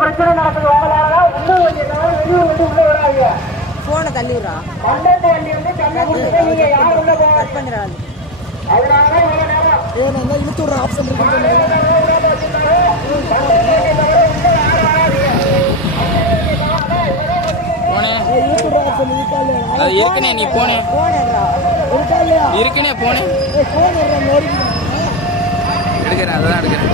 பிரச்சனை நடக்குது வெளியூர் வந்து உள்ள விடாதீங்க போனை தள்ளிடுறா. பன்னெண்டு வண்டி வந்து தண்ணி கொடுத்துட்டு நீங்க யார் உள்ள போகாது கட் பண்ணிடுறாள் அதனாலதான் இவ்வளவு நேரம் ஏன்னா இழுத்து விடுற ஆப்ஷன் இருக்கு போனே. இழுத்து விடுற ஆப்ஷன் இருக்கா இல்லையா அது இருக்குனே நீ போனே. போனேன்றா இருக்குனே போனே ஏய் போனேன்றா நோரி எடுக்கிறேன் அதான் எடுக்கிறேன்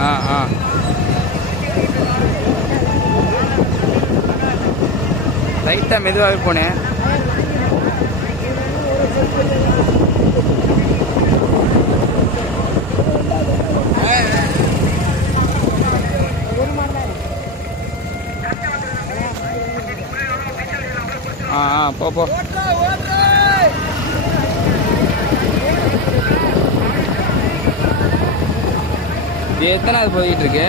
ஆ ஆ லைட்டாக மெதுவாக போனேன். ஆ ஆ போ போ. இது எத்தனாவது போயிட்டு இருக்கு?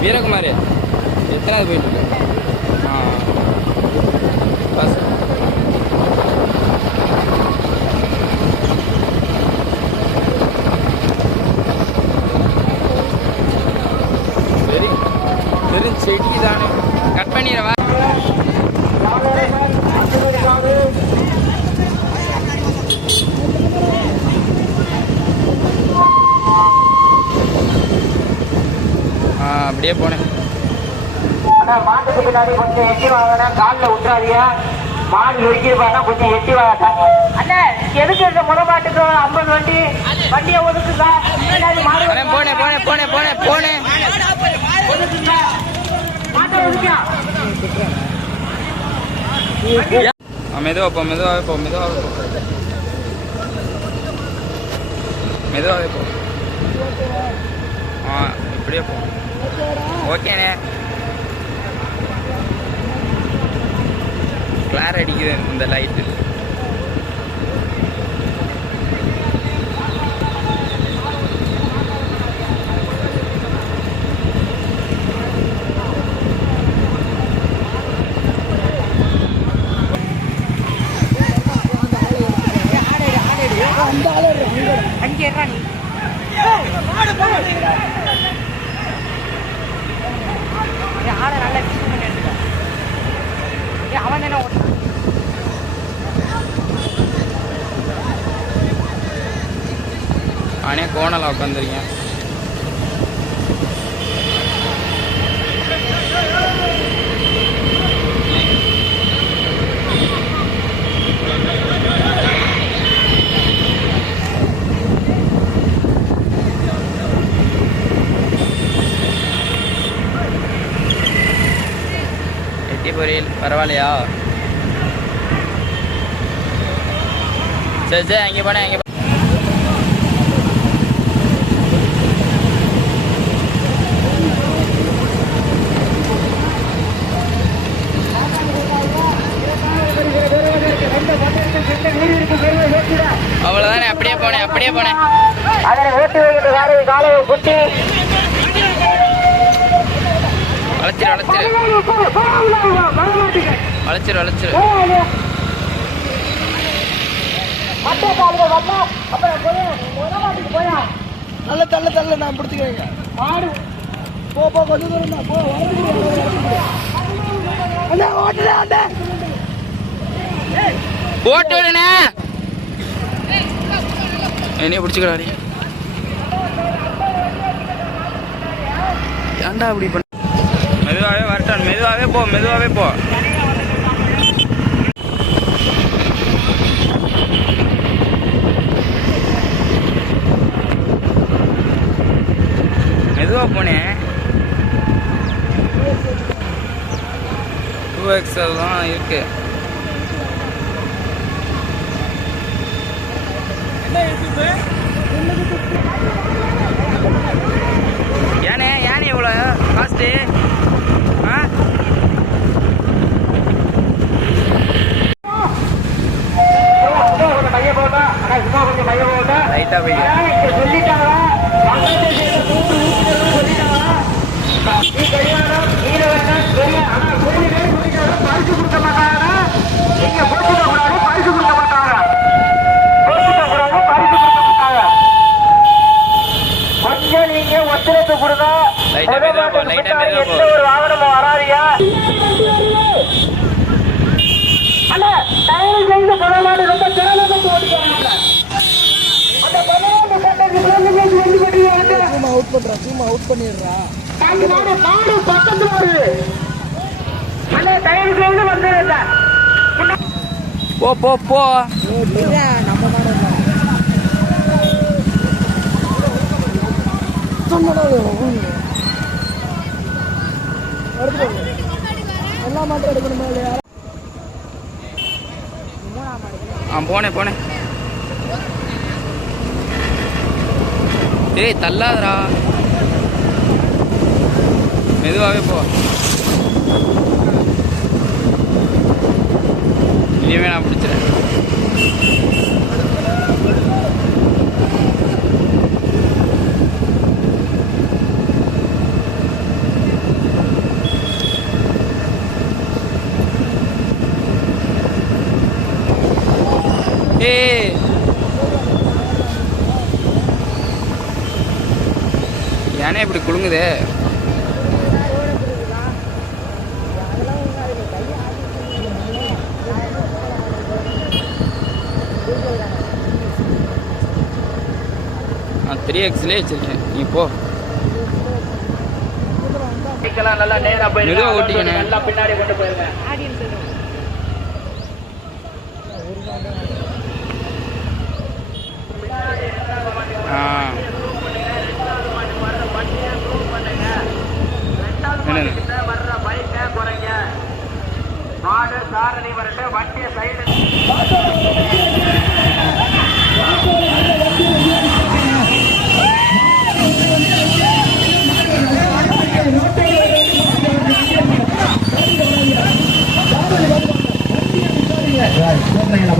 வீரகுமார் எத்தனாவது போயிட்டு ஆ பஸ் சரி வெறும் செடி தானே கட் பண்ணிடவா ஆ அப்படியே போனேன். மாட்டுக்கு பின்னாடி கொஞ்சம் எட்டி வாங்கினா காலில் விட்டுறாதீங்க மாடு நொறுக்கி பார்த்தா கொஞ்சம் எட்டி வாங்க அண்ணே எதுக்கு இந்த முறை மாட்டுக்கு ஐம்பது வண்டி வண்டியை மாடு போனேன் போனேன் போனேன் போனேன் போனேன் ஒதுக்குங்க மாட்டை ஒதுக்கா மெதுவாக போ மெதுவாகவே போ மெதுவாகவே போ. மெதுவாகவே போ. ஆ இப்படியே போ. ஓகேண்ணே. கிளார் அடிக்குது இந்த லைட்டு அங்க அங்கே இருடா நீ. ஆடை நல்லா fix பண்ணி எடுத்துக்க. ஏ அவன் தானே ஓட்டுறான். அண்ணே கோணலாக உட்காந்துருக்கேன் எட்டி பொரியல் பரவாயில்லையா? சரி சரி அங்கே போனேன் அங்கே அவ்வளோதானே அப்படியே போனேன் அப்படியே போனேன். அதனை ஓட்டி வைக்கின்ற காலை காலையை குட்டி. வளைச்சிரு வளைச்சிரு வளைச்சிரு வளைச்சிரு தள்ள தள்ள தள்ள நான் பிடிச்சிக்கிறேங்க. போ போ கொஞ்சம் தூரம் தான். போ அண்ணா ஓட்டுடா அண்ணா. போட்டு விடுண்ணே. என்னைய பிடிச்சிக்கடாடி ஏன்டா அப்படி பண்ண மெதுவாகவே போ மெதுவாகவே போ. மெதுவாக போனேன் டூ எக்ஸல் தான் இருக்கு. ஏனே மெதுவா போ. எந்த ஒரு வாகனமும் வராதீங்க. அண்ணா தயவு செய்து பரவாயில்ல ரொம்ப சிரமப்பட்டு ஓடிக்கிறாங்க அந்த பதினெட்டு சட்டத்துக்கு பிறகு வந்து கொண்டிருக்காங்க அவுட் பண்றா டீம் அவுட் பண்ணிடுறா நாடு நாடு பக்கத்துல வருது அண்ணா தயவு செய்து வந்துருங்க போ போ போ. நம்ம மாடு இல்ல. சும்மாடா எல்லா மாட்டும் எடுக்கணுமா இல்லையா? ஆ போனேன் போனேன் ஏய் தள்ளாதடா. மெதுவாகவே போ. இனிமே நான் பிடிச்சேன் ஏய் ஏனே இப்படி குலுங்குதே. நான் த்ரீ எக்ஸ்லேயே வச்சிருக்கேன். நீ போ. நல்லா நேரா மெதுவா ஓட்டிக்கண்ணே. மாடு சாரணி வரட்டு வண்டியை சைடு வண்டியை